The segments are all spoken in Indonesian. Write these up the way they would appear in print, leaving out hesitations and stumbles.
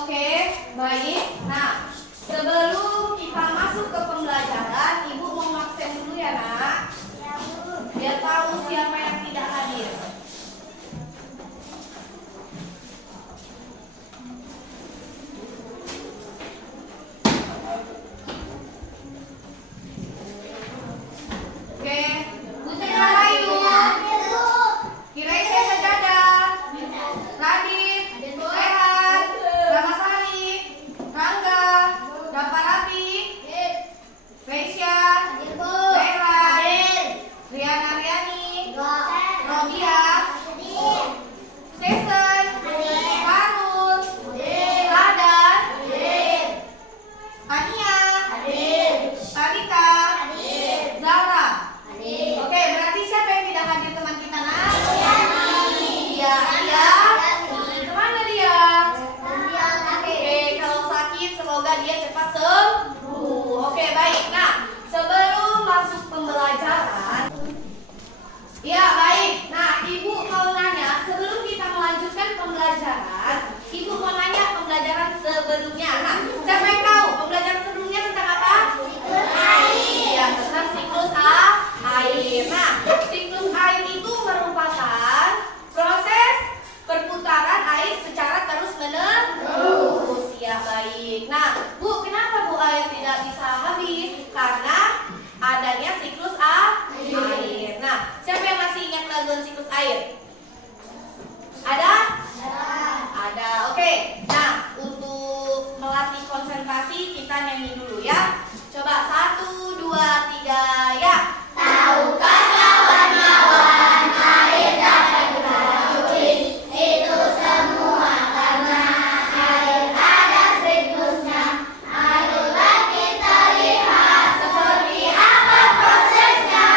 Oke, baik. Nah, sebelum kita masuk ke pembelajaran, Ibu mau absen dulu ya, Nak. Biar tahu siapa yang tidak hadir. Oke, Putri Rahayu, Kiraisya Sajadah, Radit, Rehan, Ramasari, Rangga, Dapat Rapi, Reisya, Rehan, Riana Riani, Robia, Sesen, Farul, Radan, Tania, Talita, Zara. Oke, berarti siapa yang tidak hadir teman kita, Nak? Iya, iya. Kemana dia? Oke, kalau sakit semoga dia cepat sembuh. Oke, baik. Nah, sebelum masuk pembelajaran, ya baik. Nah, Ibu mau nanya, sebelum kita melanjutkan pembelajaran, Ibu mau nanya pembelajaran sebelumnya. Nah, siapa yang tahu pembelajaran sebelumnya tentang apa? Ya, tentang siklus air. Nah, siklus air itu merupakan proses perputaran air secara terus-menerus. Ya, baik. Nah, Bu, kenapa Bu air tidak bisa habis? Karena adanya siklus air. Nah, siapa yang masih ingat laguan siklus air? Ada? Ada. Oke. Nah, untuk melatih konsentrasi kita nyanyi dulu ya. Coba 1, 2, 3, ya. Tahukah kawan-kawan air dapat dilalui? Itu semua karena air ada siklusnya. Marilah kita lihat seperti apa prosesnya.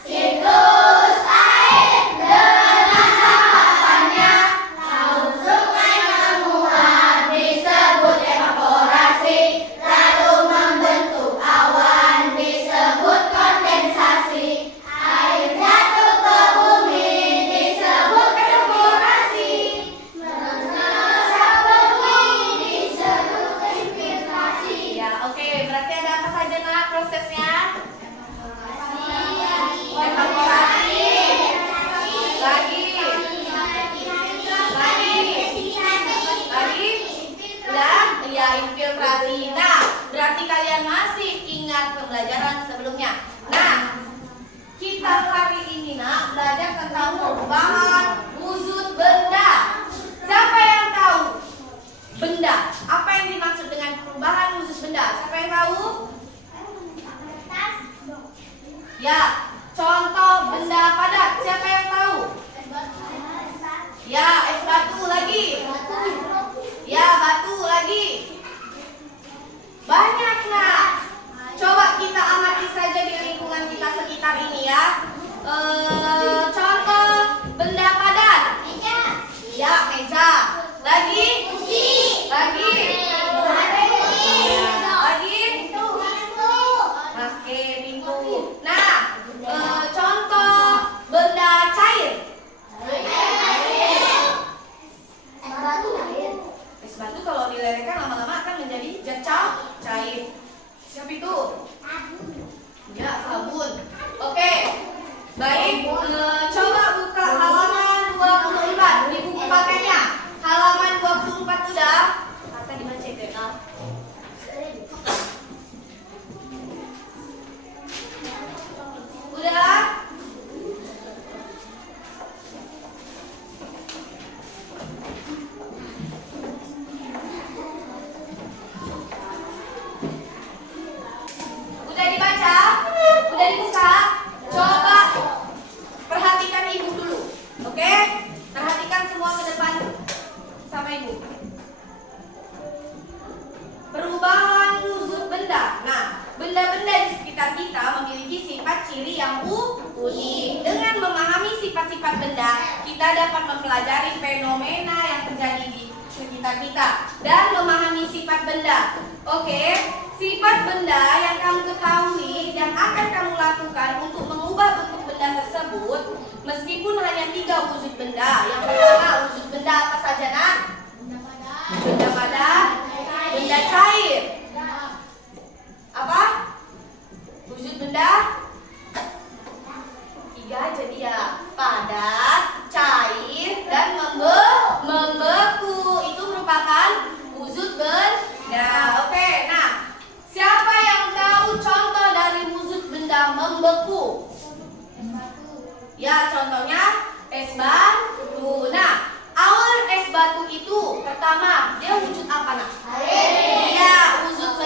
Siklus air dengan tahapannya. Laut sungai menguap disebut evaporasi. Lalu membentuk awan disebut kondensasi. Air jatuh ke bumi disebut evaporasi. Meresap ke bumi disebut infiltrasi. Ya, oke. Berarti ada apa saja, Nak, prosesnya? Evaporasi. Lagi. Dan ya, infiltrasi. Nah, berarti kalian masih ingat pembelajaran sebelumnya. Nah, kita hari ini, Nak, belajar tentang perubahan wujud benda. Siapa yang tahu benda? Apa yang dimaksud dengan perubahan wujud benda? Siapa yang tahu? Ya, contoh benda padat. Siapa yang tahu? Ya, es batu lagi. Ya, batu lagi. Banyak, Nak. Coba kita amati saja di lingkungan kita sekitar ini ya. Contoh benda padat. Ya, meja. Lagi? Lagi? Lagi? Oke, pintu. Nah, contoh benda cair. Es batu kalau dilelehkan lama-lama akan menjadi zat cair. Siapa itu? Ya, sabun. Oke. Baik, coba buka halaman 24 di buku paketnya. Halaman 24 sudah? Kata dibaca itu. Udah? Udah dibaca? Udah dibuka? Coba perhatikan Ibu dulu. Oke? Perhatikan semua ke depan sama Ibu. Perubahan wujud benda. Nah, benda-benda di sekitar kita memiliki sifat ciri yang unik. Dengan memahami sifat-sifat benda, kita dapat mempelajari fenomena yang terjadi di sekitar kita dan memahami sifat benda. Oke, sifat benda yang kamu ketahui yang akan kamu lakukan untuk mengubah bentuk benda tersebut, meskipun hanya 3 wujud benda. Yang pertama, wujud benda apa saja, Nak? Benda padat. lama dia wujud apa nak? Iya, wujud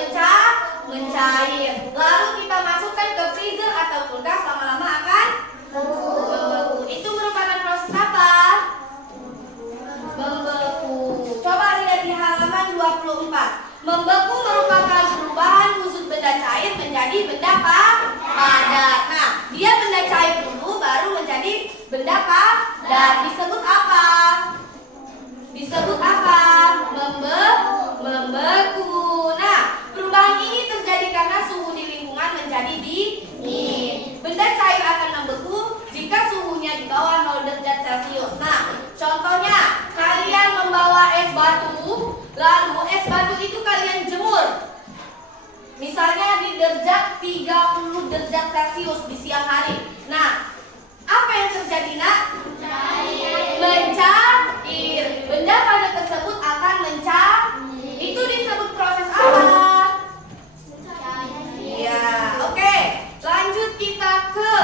mencair. Lalu kita masukkan ke freezer atau kulkas, lama-lama akan membeku. Itu merupakan proses apa? Membeku. Coba lihat di halaman 24. Membeku merupakan perubahan wujud benda cair menjadi benda padat. Nah, dia benda cair dulu baru menjadi benda padat. Disebut apa? Disebut apa? Membeku. Nah, perubahan ini terjadi karena suhu di lingkungan menjadi dingin. Benda cair akan membeku jika suhunya di bawah 0 derajat Celcius. Nah, contohnya kalian membawa es batu, lalu es batu itu kalian jemur. Misalnya di derajat 30 derajat Celcius di siang hari. Nah, apa yang terjadi nak? Mencair. Benda padat tersebut akan mencair. Itu disebut proses apa? Iya, oke. Lanjut kita ke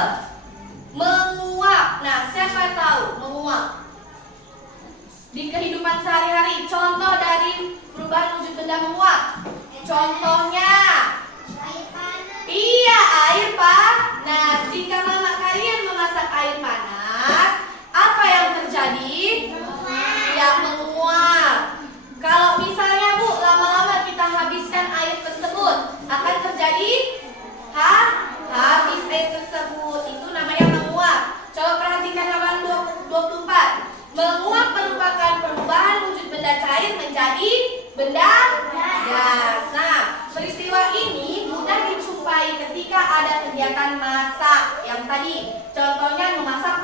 menguap. Nah, siapa tahu menguap? Di kehidupan sehari-hari, contoh dari perubahan wujud benda menguap. Contohnya, iya, air panas. Jika mama kalian memasak air panas, apa yang terjadi? Ya, menguap. Kalau misalnya Bu, lama-lama kita habiskan air tersebut, akan terjadi habis air tersebut. Itu namanya menguap. Coba perhatikan halaman 24. Menguap merupakan perubahan wujud benda cair menjadi benda gas. Nah, peristiwa ini mudah dijumpai ketika ada kegiatan masak yang tadi. Contohnya memasak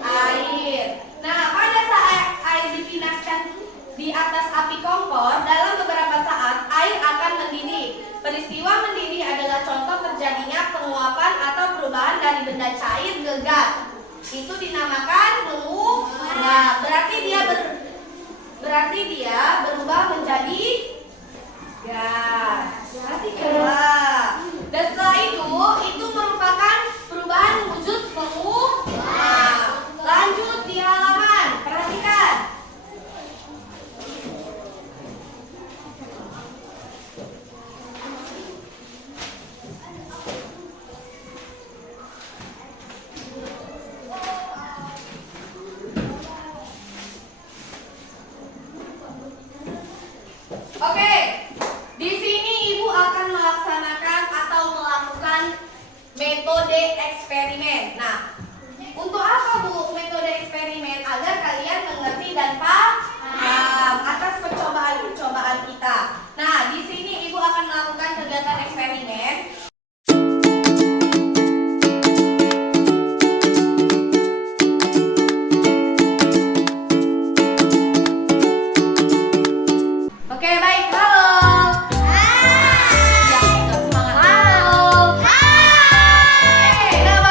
air. Nah, pada saat air dipinaskan di atas api kompor, dalam beberapa saat air akan mendidih. Peristiwa mendidih adalah contoh terjadinya penguapan atau perubahan dari benda cair ke gas. Itu dinamakan menguap. Berarti dia berubah menjadi gas. Perhatikanlah. Dan setelah itu merupakan perubahan wujud menguap. Lanjut di halaman, perhatikan. Oke, di sini Ibu akan melaksanakan atau melakukan metode eksperimen. Nah, untuk apa Bu metode eksperimen? Agar kalian mengerti dan paham atas percobaan-percobaan kita. Nah, di sini Ibu akan melakukan kegiatan eksperimen. Oke, baik. Halo. Ya, kita semangat. Halo. Oke, nah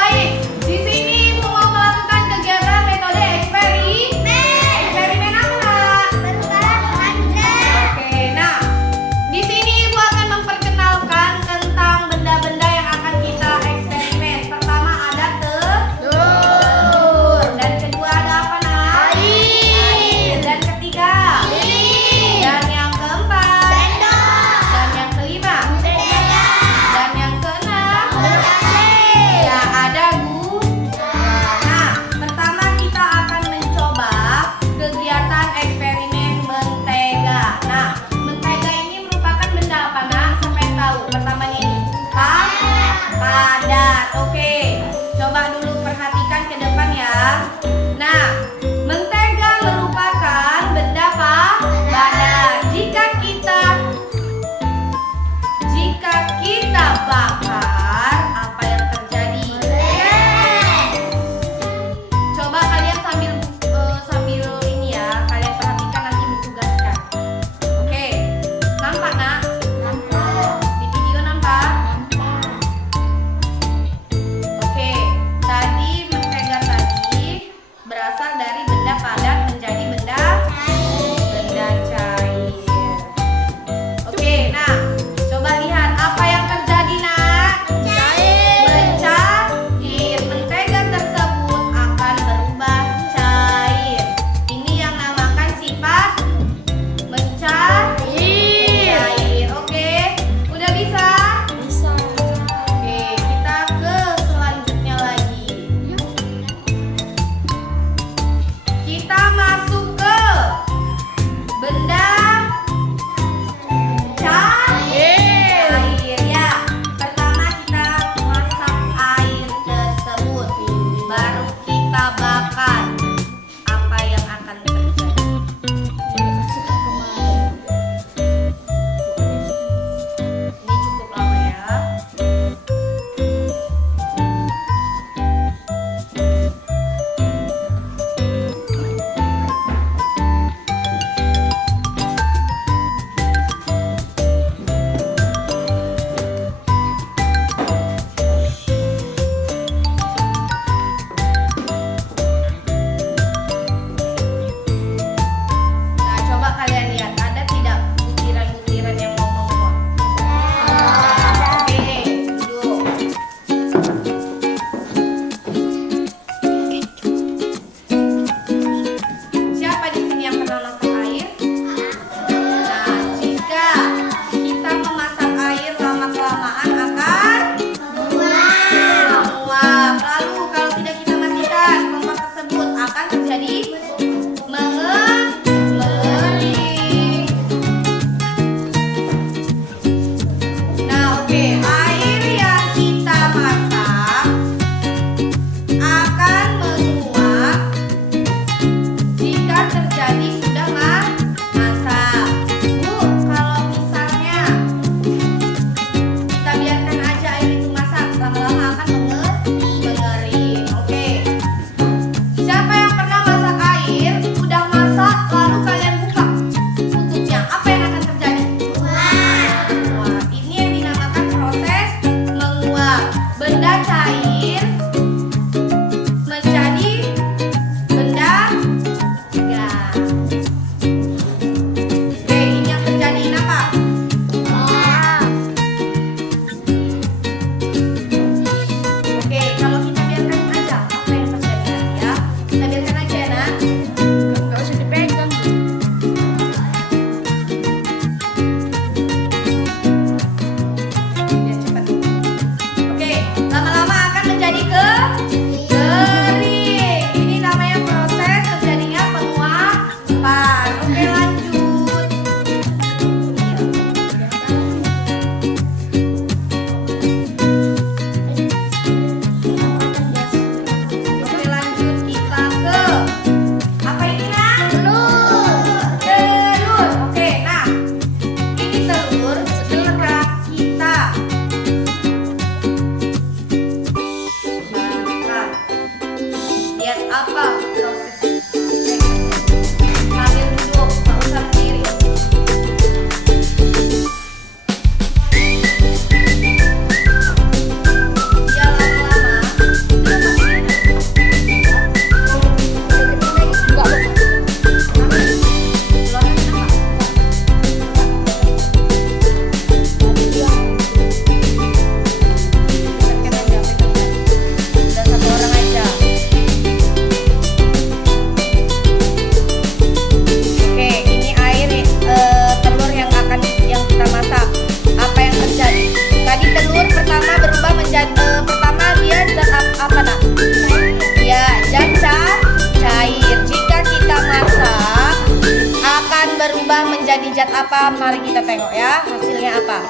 jadi zat apa? Mari kita tengok ya, hasilnya apa.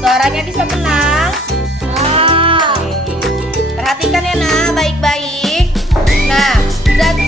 Suaranya bisa tenang. Oke. Perhatikan ya, nah, baik-baik. Nah, zat